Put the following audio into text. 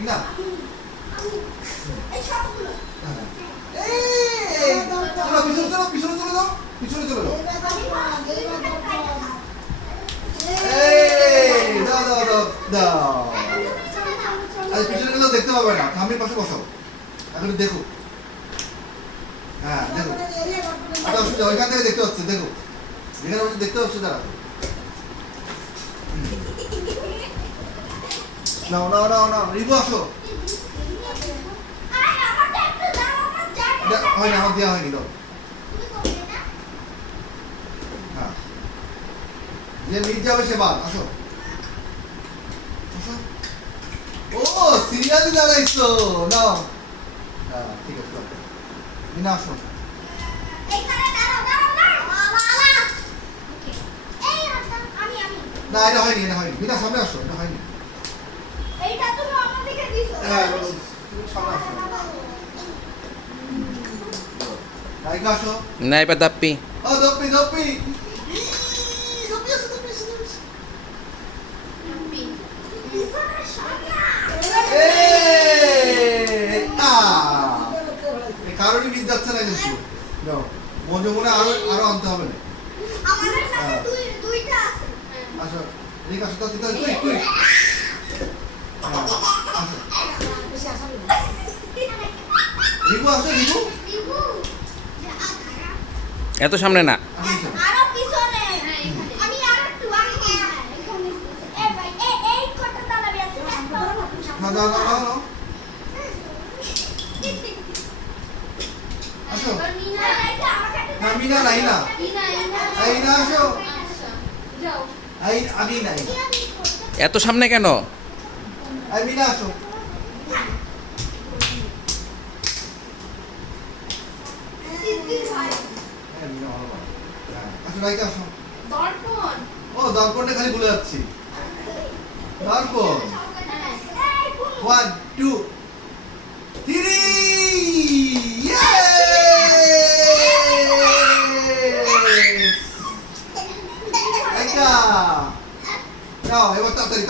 না চলো পিছনে চলে যাও পিছনে চলে যাও দাও দাও দাও দাও আরে পিছনে গেলেও দেখতে পাবে না ঠাম্মির পাশে বসাও এখন দেখো হ্যাঁ দেখো আচ্ছা অসুবিধা ওইখান থেকে দেখতে পাচ্ছি দেখো যেখানে বসে দেখতে পাচ্ছি তারা নাও নাও নাও নাও রিবু আসো হয় না আমার দেওয়া হয়নি দাও হ্যাঁ যে মিট যাবে সে বাদ আসো আসো ও সিরিয়ালি দাঁড়াইছো নাও হ্যাঁ ঠিক আছে দাও মিনা আসো না এটা হয়নি মিনা সামনে আসো এটা হয়নি হ্যাঁ সামনে আসো নায়িকা আসো Nay pa tapi. Oh, Dopi. Dopi আসো, Dopi আসো। এই কারণে মিট যাচ্ছে না কিন্তু নাও মনে মনে আরো আনতে হবে না আমাদের কাছে দুইটা আছে আসো ঠিক আছে তুই তুই আসো রিবু আসো রিবু দিবু যে আধারা Eto সামনে না। আরো পিছনে আমি আরো একটু আগে এখানে এই ভাই এই কত দাঁড়াবে আছে না না না না আসো না মিনা নাই না এই না আসো যাও এই আমি নাই Eto সামনে কেন? এই মিনা আসো সিদ্ধি ভাই হ্যাঁ মিনা ভালো আসো নাইকা আসো দর্পণ ও দর্পণে খালি ভুলে যাচ্ছি দর্পণ এই 1 2 3 একা নাও এবার তাড়াতাড়ি